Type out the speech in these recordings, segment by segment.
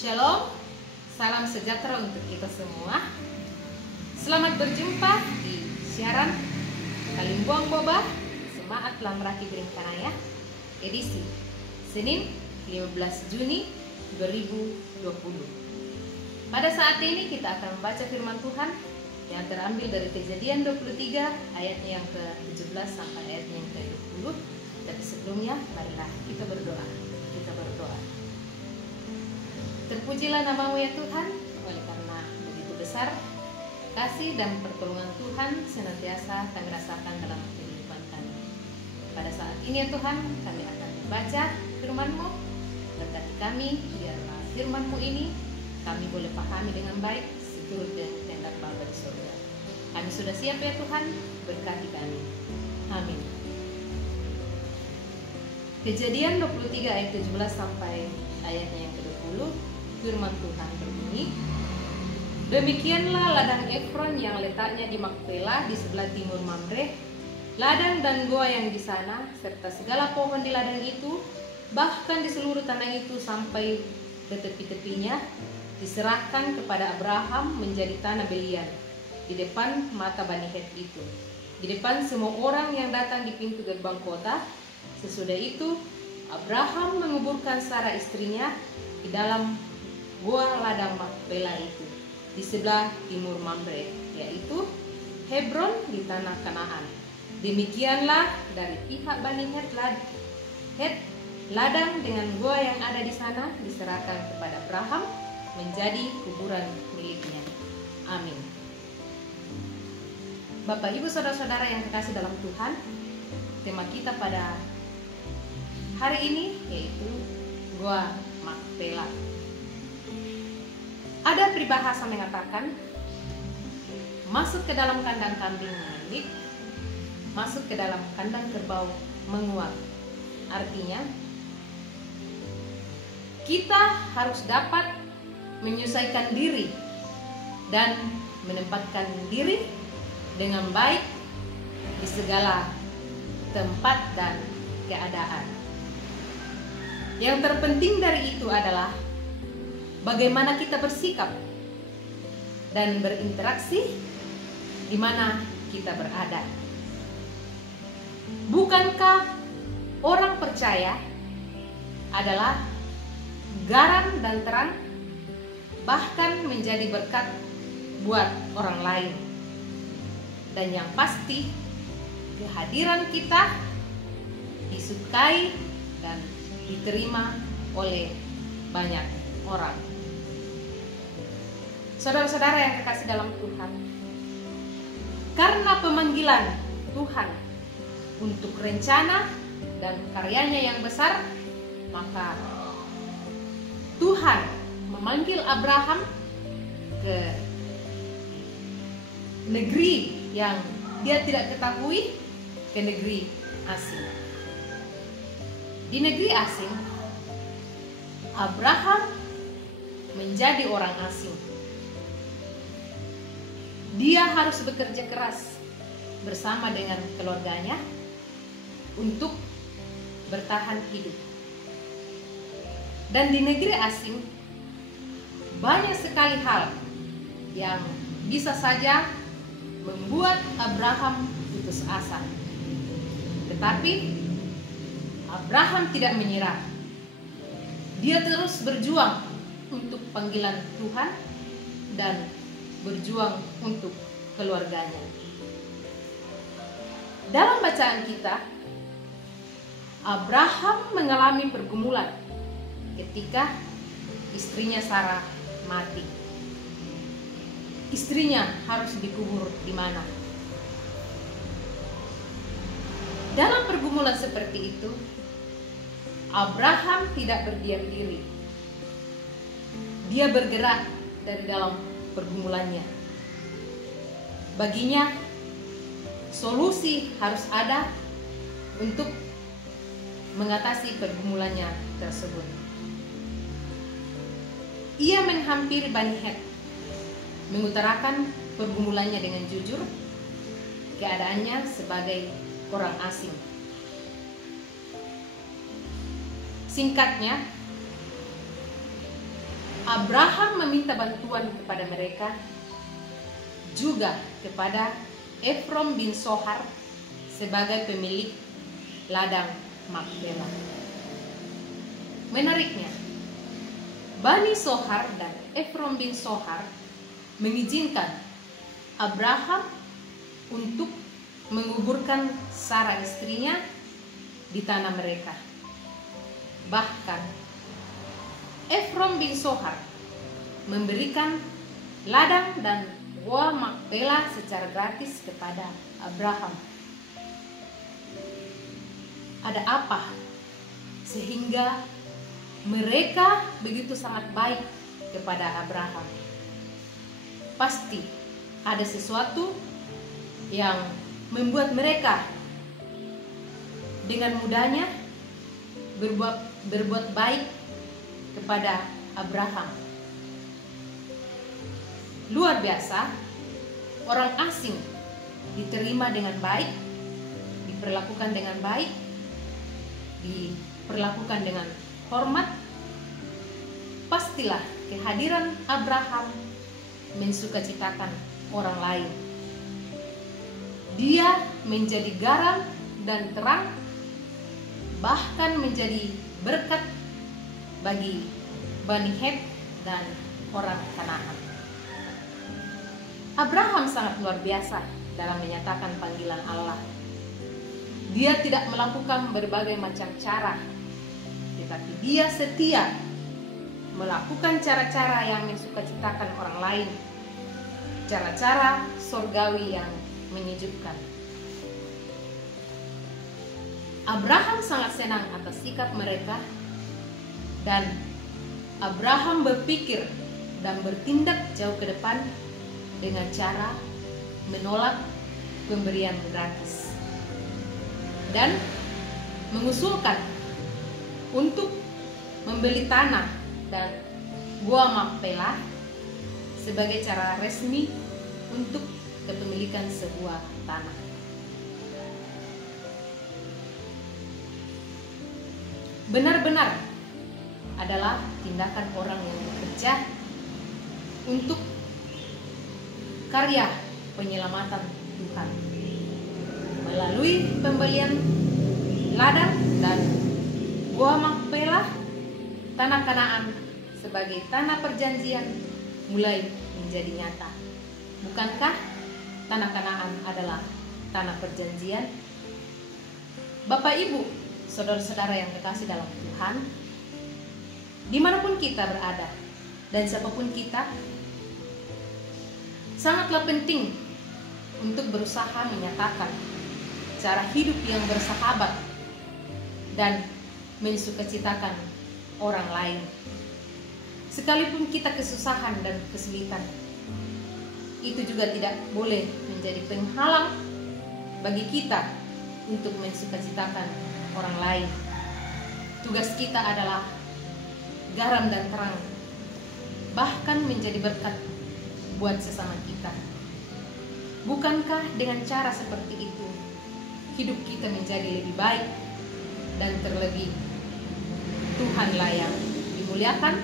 Shalom, salam sejahtera untuk kita semua. Selamat berjumpa di siaran Kalimbuang Boba Semangat Lamraki Beringkanaya edisi Senin 15 Juni 2020. Pada saat ini kita akan membaca firman Tuhan yang terambil dari Kejadian 23 ayatnya yang ke-17 sampai ayatnya yang ke-20. Tapi sebelumnya marilah kita berdoa. Terpujilah namamu ya Tuhan, oleh karena begitu besar kasih dan pertolongan Tuhan senantiasa kami rasakan dalam kehidupan kami. Pada saat ini ya Tuhan, kami akan membaca firman-Mu. Berkati kami, biarlah firman-Mu ini kami boleh pahami dengan baik seturut dengan kehendak Bapa di surga. Kami sudah siap ya Tuhan, berkati kami. Amin. Kejadian 23 ayat 17 sampai ayatnya yang ke-20. Firman Tuhan berbunyi, demikianlah ladang Efron yang letaknya di Makpela di sebelah timur Mamre, ladang dan goa yang di sana, serta segala pohon di ladang itu, bahkan di seluruh tanah itu sampai ke tepi-tepinya, diserahkan kepada Abraham menjadi tanah belian di depan mata Bani Het itu, di depan semua orang yang datang di pintu gerbang kota. Sesudah itu, Abraham menguburkan Sarah istrinya di dalam goa ladang Makpela itu di sebelah timur Mamre, yaitu Hebron di tanah Kanaan. Demikianlah dari pihak Bani Het, ladang dengan goa yang ada di sana diserahkan kepada Abraham menjadi kuburan miliknya. Amin. Bapak Ibu Saudara-saudara yang kekasih dalam Tuhan, tema kita pada hari ini yaitu goa Makpela. Ada peribahasa mengatakan, masuk ke dalam kandang kambing mengulik, masuk ke dalam kandang kerbau menguak. Artinya, kita harus dapat menyesuaikan diri dan menempatkan diri dengan baik di segala tempat dan keadaan. Yang terpenting dari itu adalah bagaimana kita bersikap dan berinteraksi di mana kita berada. Bukankah orang percaya adalah garam dan terang, bahkan menjadi berkat buat orang lain? Dan yang pasti, kehadiran kita disukai dan diterima oleh banyak orang. Saudara-saudara yang kekasih dalam Tuhan, karena pemanggilan Tuhan untuk rencana dan karyanya yang besar, maka Tuhan memanggil Abraham ke negeri yang dia tidak ketahui, ke negeri asing. Di negeri asing, Abraham menjadi orang asing. Dia harus bekerja keras bersama dengan keluarganya untuk bertahan hidup. Dan di negeri asing banyak sekali hal yang bisa saja membuat Abraham putus asa. Tetapi Abraham tidak menyerah. Dia terus berjuang untuk panggilan Tuhan dan berjuang untuk keluarganya. Dalam bacaan kita, Abraham mengalami pergumulan ketika istrinya Sarah mati. Istrinya harus dikubur di mana? Dalam pergumulan seperti itu, Abraham tidak berdiam diri. Dia bergerak dari dalam pergumulannya. Baginya, solusi harus ada untuk mengatasi pergumulannya tersebut. Ia menghampiri Bani Het, mengutarakan pergumulannya dengan jujur, keadaannya sebagai orang asing. Singkatnya, Abraham meminta bantuan kepada mereka, juga kepada Efrom bin Sohar sebagai pemilik ladang Makpela. Menariknya, Bani Sohar dan Efrom bin Sohar mengizinkan Abraham untuk menguburkan Sarah istrinya di tanah mereka. Bahkan Efrom bin Sohar memberikan ladang dan gua Makpela secara gratis kepada Abraham. Ada apa sehingga mereka begitu sangat baik kepada Abraham? Pasti ada sesuatu yang membuat mereka dengan mudahnya berbuat baik kepada Abraham. Luar biasa, orang asing diterima dengan baik, diperlakukan dengan baik, diperlakukan dengan hormat. Pastilah kehadiran Abraham mensukacitakan orang lain. Dia menjadi garam dan terang, bahkan menjadi berkat bagi Bani Het dan orang Kanaan. Abraham sangat luar biasa dalam menyatakan panggilan Allah. Dia tidak melakukan berbagai macam cara, tetapi dia setia melakukan cara-cara yang mensukacitakan orang lain, cara-cara surgawi yang menyejukkan. Abraham sangat senang atas sikap mereka, dan Abraham berpikir dan bertindak jauh ke depan dengan cara menolak pemberian gratis dan mengusulkan untuk membeli tanah dan gua Makpela sebagai cara resmi untuk kepemilikan sebuah tanah. Benar-benar adalah tindakan orang yang bekerja untuk karya penyelamatan Tuhan melalui pembelian ladang dan gua Makpela, tanah Kanaan sebagai tanah perjanjian mulai menjadi nyata. Bukankah tanah Kanaan adalah tanah perjanjian? Bapak Ibu, saudara-saudara yang kekasih dalam Tuhan, dimanapun kita berada dan siapapun kita, sangatlah penting untuk berusaha menyatakan cara hidup yang bersahabat dan mensukacitakan orang lain. Sekalipun kita kesusahan dan kesulitan, itu juga tidak boleh menjadi penghalang bagi kita untuk mensukacitakan orang lain. Tugas kita adalah garam dan terang, bahkan menjadi berkat buat sesama kita. Bukankah dengan cara seperti itu hidup kita menjadi lebih baik, dan terlebih Tuhanlah yang dimuliakan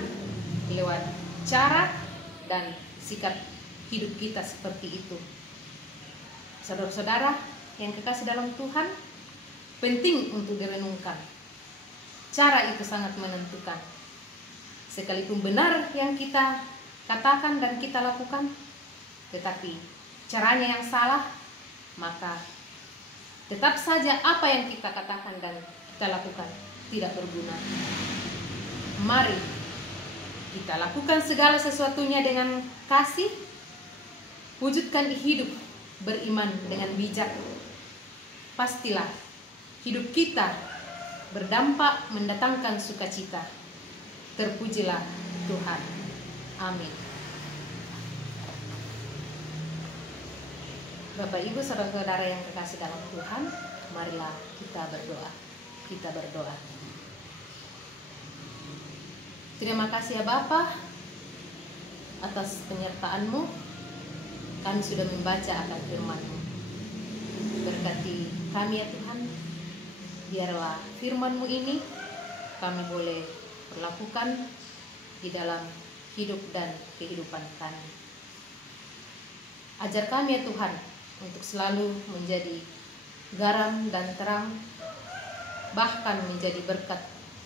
lewat cara dan sikap hidup kita seperti itu. Saudara-saudara yang kekasih dalam Tuhan, penting untuk direnungkan. Cara itu sangat menentukan. Sekalipun benar yang kita katakan dan kita lakukan, tetapi caranya yang salah, maka tetap saja apa yang kita katakan dan kita lakukan tidak berguna. Mari kita lakukan segala sesuatunya dengan kasih, wujudkan hidup beriman dengan bijak. Pastilah hidup kita berdampak mendatangkan sukacita. Terpujilah Tuhan. Amin. Bapak Ibu saudara-saudara yang kekasih dalam Tuhan, marilah kita berdoa. Kita berdoa. Terima kasih ya Bapa atas penyertaan-Mu. Kami sudah membaca akan firman-Mu. Berkati kami ya Tuhan. Biarlah firman-Mu ini kami boleh perlakukan di dalam hidup dan kehidupan kami. Ajar kami ya Tuhan untuk selalu menjadi garam dan terang, bahkan menjadi berkat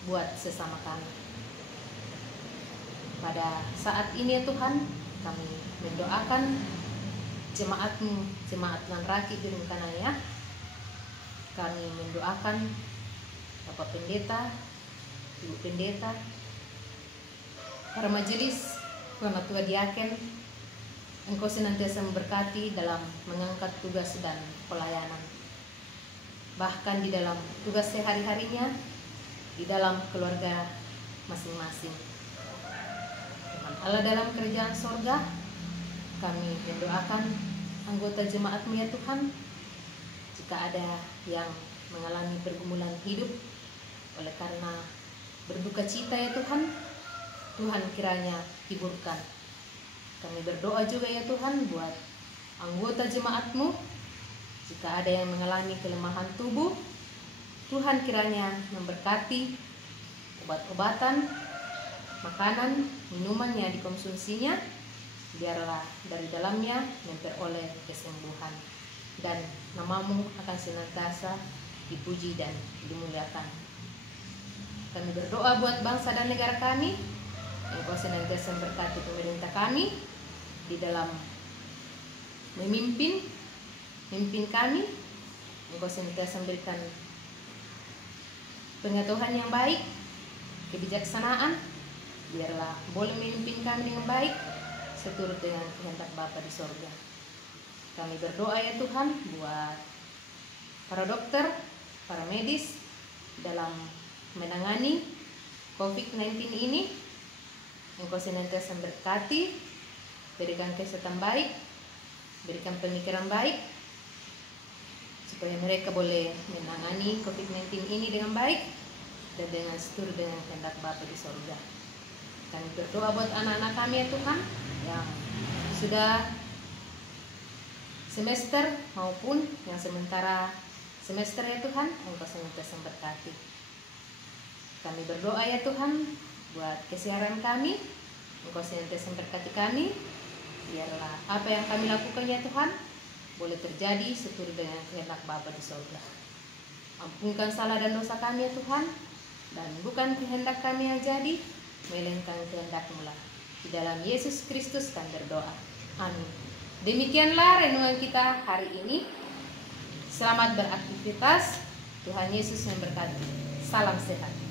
buat sesama kami. Pada saat ini ya Tuhan, kami mendoakan jemaat-Mu, jemaat Lanraki di Rungkanaya. Kami mendoakan Bapak Pendeta, Ibu Pendeta, para majelis, Tuan Tua Diaken. Engkau senantiasa memberkati dalam mengangkat tugas dan pelayanan, bahkan di dalam tugas sehari-harinya, di dalam keluarga masing-masing. Tuhan Allah dalam kerajaan sorga, kami mendoakan anggota jemaat-Mu ya Tuhan, jika ada yang mengalami pergumulan hidup oleh karena berduka cita ya Tuhan, Tuhan kiranya hiburkan. Kami berdoa juga ya Tuhan buat anggota jemaat-Mu, jika ada yang mengalami kelemahan tubuh, Tuhan kiranya memberkati obat-obatan, makanan, minuman yang dikonsumsinya, biarlah dari dalamnya memperoleh kesembuhan, dan nama-Mu akan senantiasa dipuji dan dimuliakan. Kami berdoa buat bangsa dan negara kami, Engkau senantiasa memberkati pemerintah kami di dalam memimpin kami. Engkau senantiasa memberikan pengetahuan yang baik, kebijaksanaan, biarlah boleh memimpin kami dengan baik seturut dengan kehendak Bapa di sorga. Kami berdoa ya Tuhan buat para dokter, para medis dalam menangani COVID-19 ini. Engkau senantiasa memberkati, berikan kesehatan baik, berikan pemikiran baik, supaya mereka boleh menangani COVID-19 ini dengan baik dan dengan seturut dengan kehendak Bapa di sorga. Kami berdoa buat anak-anak kami ya Tuhan, yang sudah semester maupun yang sementara semester ya Tuhan, Engkau senantiasa memberkati. Kami berdoa ya Tuhan buat kesiaran kami, Engkau senantiasa memberkati kami. Biarlah apa yang kami lakukan ya Tuhan boleh terjadi seturut dengan kehendak Bapa di sorga. Ampunkan salah dan dosa kami ya Tuhan, dan bukan kehendak kami yang jadi, melainkan kehendak-Mu lah. Di dalam Yesus Kristus kami berdoa. Amin. Demikianlah renungan kita hari ini. Selamat beraktivitas. Tuhan Yesus memberkati. Salam sehat.